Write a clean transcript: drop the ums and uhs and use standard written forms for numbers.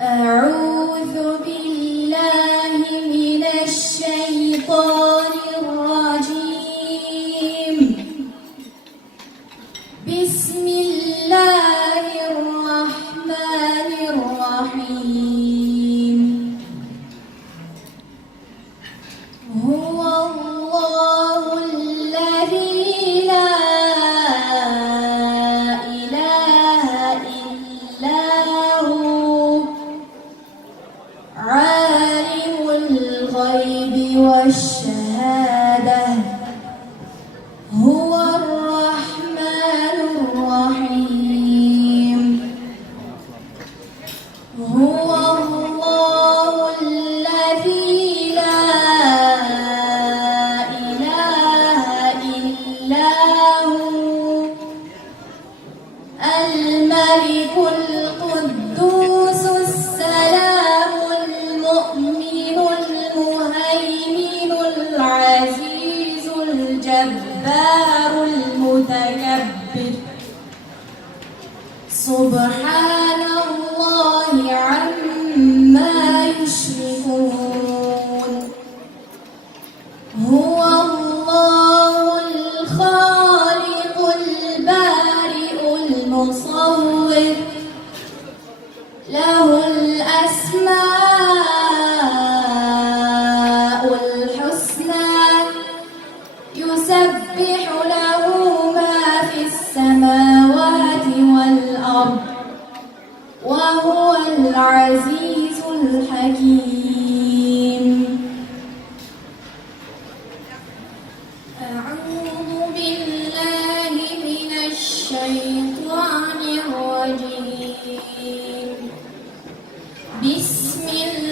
أعوذ بالله من الشيطان الرجيم. بسم الله الرحمن الرحيم. هو الله الذي لا إله إلا هو عالم الغيب والشهادة هو الرحمن الرحيم. هو الله الذي لا إله إلا هو الملك القدوس السلام المؤمن المهيمن العزيز الجبار المتكبر. سبحان الله عما يشركون. هو الله الخالق البارئ المصور له الأسماء الحسنى يسبح له ما في السماوات والأرض وهو العزيز الحكيم. أعوذ بالله من الشيطان الرجيم. بسم الله